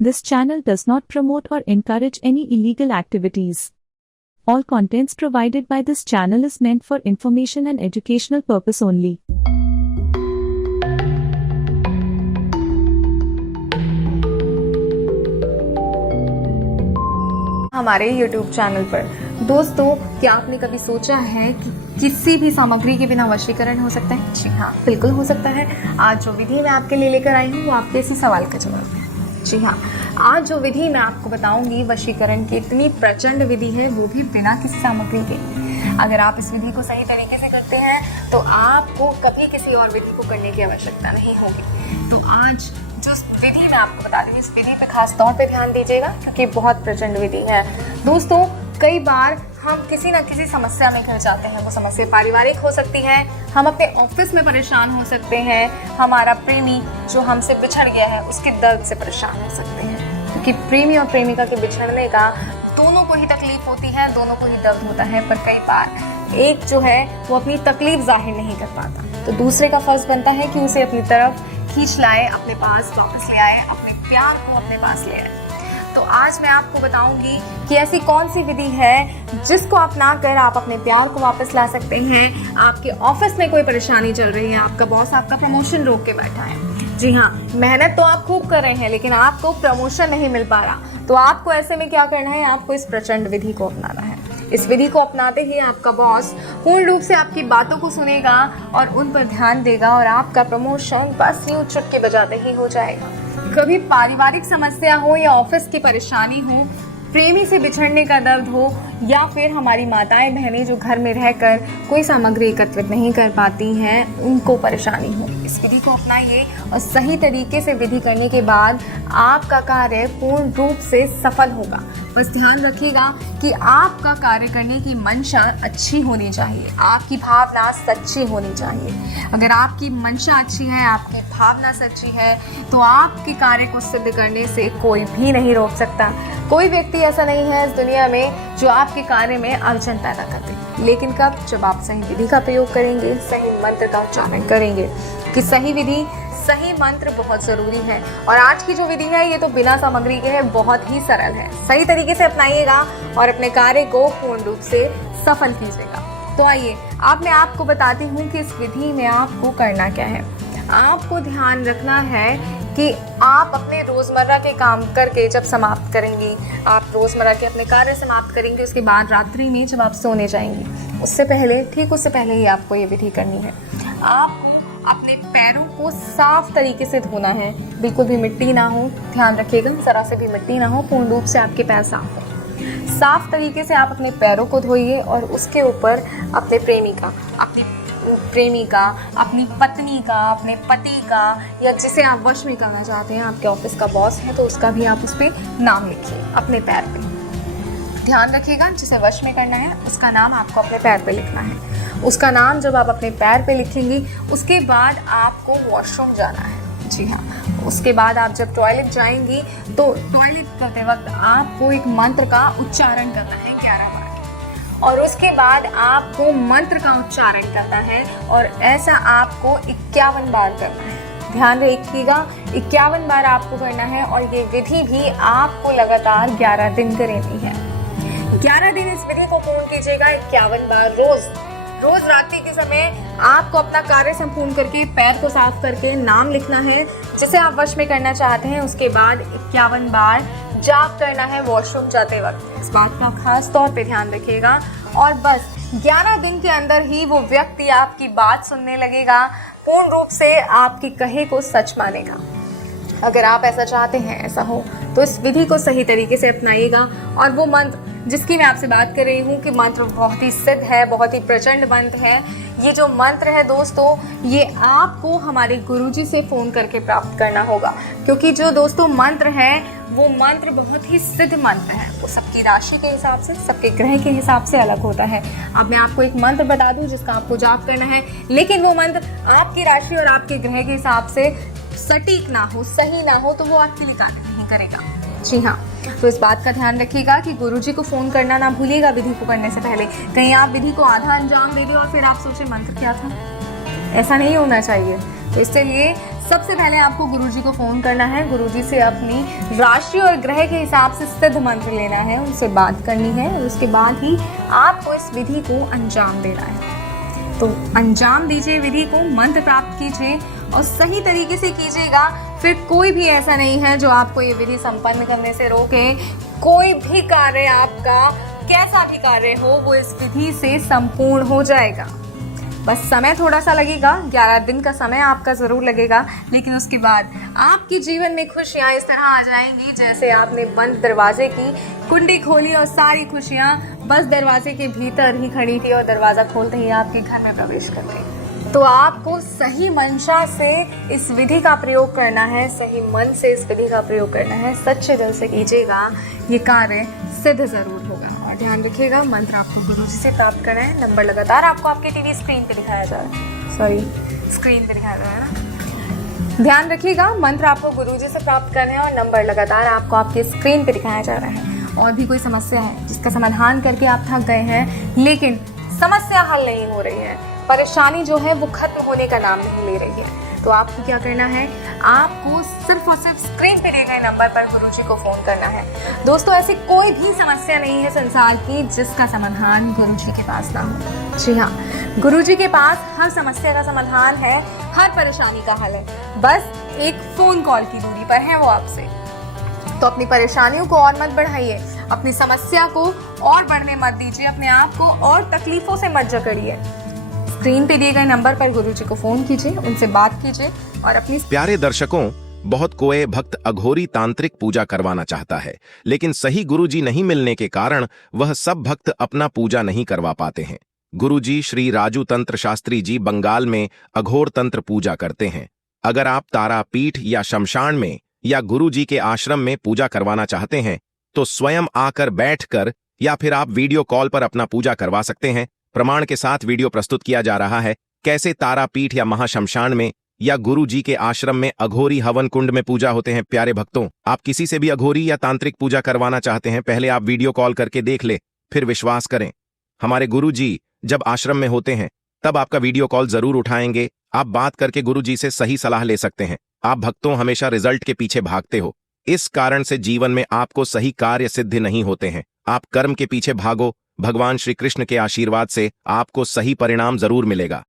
This channel does not promote or encourage any illegal activities. All contents provided by this channel is meant for information and educational purpose only. हमारे YouTube channel पर दोस्तों, क्या आपने कभी सोचा है कि किसी भी सामग्री के बिना वशीकरण हो सकता है? जी हाँ, बिल्कुल हो सकता है। आज जो विधि मैं आपके लिए लेकर आई हूँ वो आपके इसी सवाल का जवाब है। जी हाँ, आज जो विधि मैं आपको बताऊंगी वशीकरण की इतनी प्रचंड विधि है, वो भी बिना किसी सामग्री के। अगर आप इस विधि को सही तरीके से करते हैं तो आपको कभी किसी और विधि को करने की आवश्यकता नहीं होगी। तो आज जो विधि मैं आपको बता रही हूँ, इस विधि पे खास तौर पे ध्यान दीजिएगा क्योंकि बहुत प्रचंड विधि है। दोस्तों, कई बार हम किसी न किसी समस्या में घिर जाते हैं। वो समस्या पारिवारिक हो सकती है, हम अपने ऑफिस में परेशान हो सकते हैं, हमारा प्रेमी जो हमसे बिछड़ गया है उसके दर्द से परेशान हो सकते हैं। क्योंकि प्रेमी और प्रेमिका के बिछड़ने का दोनों को ही तकलीफ होती है, दोनों को ही दर्द होता है, पर कई बार एक जो है वो अपनी तकलीफ जाहिर नहीं कर पाता, तो दूसरे का फर्ज बनता है कि उसे अपनी तरफ खींच लाए, अपने पास वापस ले आए, अपने प्यार को अपने पास ले आए। तो आज मैं आपको बताऊंगी कि ऐसी कौन सी विधि है जिसको अपना कर आप अपने प्यार को वापस ला सकते हैं। आपके ऑफिस में कोई परेशानी चल रही है, आपका बॉस आपका प्रमोशन रोक के बैठा है। जी हाँ, मेहनत तो आप खूब कर रहे हैं लेकिन आपको प्रमोशन नहीं मिल पा रहा, तो आपको ऐसे में क्या करना है? आपको इस प्रचंड विधि को अपनाना है। इस विधि को अपनाते ही आपका बॉस पूर्ण रूप से आपकी बातों को सुनेगा और उन पर ध्यान देगा और आपका प्रमोशन बस यूं चुटकी बजाते ही हो जाएगा। कभी पारिवारिक समस्या हो या ऑफिस की परेशानी हो, प्रेमी से बिछड़ने का दर्द हो, या फिर हमारी माताएं बहनें जो घर में रहकर कोई सामग्री एकत्रित नहीं कर पाती हैं, उनको परेशानी हो, इस विधि को अपनाइए और सही तरीके से विधि करने के बाद आपका कार्य पूर्ण रूप से सफल होगा। बस ध्यान रखिएगा कि आपका कार्य करने की मंशा अच्छी होनी चाहिए, आपकी भावना सच्ची होनी चाहिए। अगर आपकी मंशा अच्छी है, आपकी भावना सच्ची है, तो आपके कार्य को सिद्ध करने से कोई भी नहीं रोक सकता। कोई व्यक्ति ऐसा नहीं है इस दुनिया में जो आपके कार्य में अड़चन पैदा कर दे, लेकिन कब? जब आप सही विधि का प्रयोग करेंगे, सही मंत्र का उच्चारण करेंगे। कि सही विधि, सही मंत्र बहुत जरूरी है। और आज की जो विधि है ये तो बिना सामग्री के है, बहुत ही सरल है। सही तरीके से अपनाइएगा और अपने कार्य को पूर्ण रूप से सफल कीजिएगा। तो आइए अब मैं आपको बताती हूँ कि इस विधि में आपको करना क्या है। आपको ध्यान रखना है कि आप अपने रोजमर्रा के काम करके जब समाप्त करेंगी, आप रोजमर्रा के अपने कार्य समाप्त करेंगे, उसके बाद रात्रि में जब आप सोने जाएंगी, उससे पहले, ठीक उससे पहले ही आपको ये विधि करनी है। आपको अपने पैरों को साफ तरीके से धोना है, बिल्कुल भी मिट्टी ना हो, ध्यान रखिएगा जरा से भी मिट्टी ना हो, पूर्ण रूप से आपके पैर साफ हो। साफ तरीके से आप अपने पैरों को धोइए और उसके ऊपर अपने प्रेमी का, अपनी प्रेमिका, अपनी पत्नी का, अपने पति का, या जिसे आप वश में करना चाहते हैं, आपके ऑफिस का बॉस है तो उसका भी आप उस पर नाम लिखिए अपने पैर पे। ध्यान रखिएगा जिसे वश में करना है उसका नाम आपको अपने पैर पे लिखना है। उसका नाम जब आप अपने पैर पे लिखेंगी, उसके बाद आपको वॉशरूम जाना है। जी हाँ, उसके बाद आप जब टॉयलेट जाएंगी तो टॉयलेट करते वक्त आपको एक मंत्र का उच्चारण करना है 11 बार, और उसके बाद आपको मंत्र का उच्चारण करना है और ऐसा आपको 51 बार करना है। ध्यान रखिएगा 51 बार आपको करना है और ये विधि भी आपको लगातार 11 दिन करनी है। 11 दिन इस विधि को पूर्ण कीजिएगा 51 बार रोज रात्रि के समय आपको अपना कार्य संपूर्ण करके पैर को साफ करके नाम लिखना है जिसे आप वश में करना चाहते हैं। उसके बाद 51 बार जाप करना है वॉशरूम जाते वक्त। इस बात का खास तौर पे ध्यान रखिएगा और बस 11 दिन के अंदर ही वो व्यक्ति आपकी बात सुनने लगेगा, पूर्ण रूप से आपकी कहे को सच मानेगा। अगर आप ऐसा चाहते हैं, ऐसा हो, तो इस विधि को सही तरीके से अपनाइएगा और वो मंत्र जिसकी मैं आपसे बात कर रही हूँ कि मंत्र बहुत ही सिद्ध है, बहुत ही प्रचंड मंत्र है। ये जो मंत्र है दोस्तों, ये आपको हमारे गुरुजी से फ़ोन करके प्राप्त करना होगा, क्योंकि जो दोस्तों मंत्र है वो मंत्र बहुत ही सिद्ध मंत्र है। वो सबकी राशि के हिसाब से, सबके ग्रह के हिसाब से अलग होता है। अब मैं आपको एक मंत्र बता दूँ जिसका आपको जाप करना है, लेकिन वो मंत्र आपकी राशि और आपके ग्रह के हिसाब से सटीक ना हो, सही ना हो, तो वो आपके लिए कार्य नहीं करेगा। जी हाँ, तो इस बात का ध्यान रखिएगा कि गुरुजी को फ़ोन करना ना भूलिएगा विधि को करने से पहले। कहीं आप विधि को आधा अंजाम दे दो और फिर आप सोचें मंत्र क्या था, ऐसा नहीं होना चाहिए। तो इसलिए सबसे पहले आपको गुरुजी को फ़ोन करना है, गुरुजी से अपनी राशि और ग्रह के हिसाब से सिद्ध मंत्र लेना है, उनसे बात करनी है और उसके बाद ही आपको इस विधि को अंजाम देना है। तो अंजाम दीजिए विधि को, मंत्र प्राप्त कीजिए और सही तरीके से कीजिएगा। फिर कोई भी ऐसा नहीं है जो आपको ये विधि संपन्न करने से रोके। कोई भी कार्य आपका, कैसा भी कार्य हो, वो इस विधि से संपूर्ण हो जाएगा। बस समय थोड़ा सा लगेगा, 11 दिन का समय आपका ज़रूर लगेगा, लेकिन उसके बाद आपके जीवन में खुशियाँ इस तरह आ जाएंगी जैसे आपने बंद दरवाजे की कुंडी खोली और सारी खुशियाँ बस दरवाजे के भीतर ही खड़ी थी और दरवाज़ा खोलते ही आपके घर में प्रवेश कर गई। तो आपको सही मंशा से इस विधि का प्रयोग करना है, सही मन से इस विधि का प्रयोग करना है। सच्चे दिल से कीजिएगा, ये कार्य सिद्ध ज़रूर होगा। और ध्यान रखिएगा, मंत्र आपको गुरुजी से प्राप्त करना है। नंबर लगातार आपको आपके टीवी स्क्रीन पे दिखाया जा रहा है, स्क्रीन पे दिखाया जा रहा है ना। ध्यान रखिएगा, मंत्र आपको गुरुजी से प्राप्त करना है और नंबर लगातार आपको आपके स्क्रीन पे दिखाया जा रहा है। और भी कोई समस्या है जिसका समाधान करके आप थक गए हैं, लेकिन समस्या हल नहीं हो रही है, परेशानी जो है वो खत्म होने का नाम नहीं ले रही है, तो आपको क्या करना है, आपको सिर्फ और सिर्फ स्क्रीन पे दिए गए नंबर पर गुरुजी को फ़ोन करना है। दोस्तों, ऐसी कोई भी समस्या नहीं है संसार की जिसका समाधान गुरुजी के पास ना हो। जी हाँ, गुरुजी के पास हर समस्या का समाधान है, हर परेशानी का हल है, बस एक फ़ोन कॉल की दूरी पर है वो आपसे। तो अपनी परेशानियों को और मत बढ़ाइए, अपनी समस्या को और बढ़ने मत दीजिए, अपने आप को और तकलीफ़ों से मत जकड़िए। स्क्रीन पे दिए गए नंबर पर गुरुजी को फोन कीजिए, उनसे बात कीजिए और अपनी। प्यारे दर्शकों, बहुत कोई भक्त अघोरी तांत्रिक पूजा करवाना चाहता है, लेकिन सही गुरुजी नहीं मिलने के कारण वह सब भक्त अपना पूजा नहीं करवा पाते हैं। गुरुजी श्री राजू तंत्र शास्त्री जी बंगाल में अघोर तंत्र पूजा करते हैं। अगर आप तारापीठ या शमशान में या गुरुजी के आश्रम में पूजा करवाना चाहते हैं तो स्वयं आकर बैठकर या फिर आप वीडियो कॉल पर अपना पूजा करवा सकते हैं। प्रमाण के साथ वीडियो प्रस्तुत किया जा रहा है कैसे तारापीठ या महाशमशान में या गुरु जी के आश्रम में अघोरी हवन कुंड में पूजा होते हैं। प्यारे भक्तों, आप किसी से भी अघोरी या तांत्रिक पूजा करवाना चाहते हैं, पहले आप वीडियो कॉल करके देख ले, फिर विश्वास करें। हमारे गुरु जी जब आश्रम में होते हैं तब आपका वीडियो कॉल जरूर उठाएंगे। आप बात करके गुरु जी से सही सलाह ले सकते हैं। आप भक्तों हमेशा रिजल्ट के पीछे भागते हो, इस कारण से जीवन में आपको सही कार्य सिद्ध नहीं होते हैं। आप कर्म के पीछे भागो, भगवान श्री कृष्ण के आशीर्वाद से आपको सही परिणाम जरूर मिलेगा।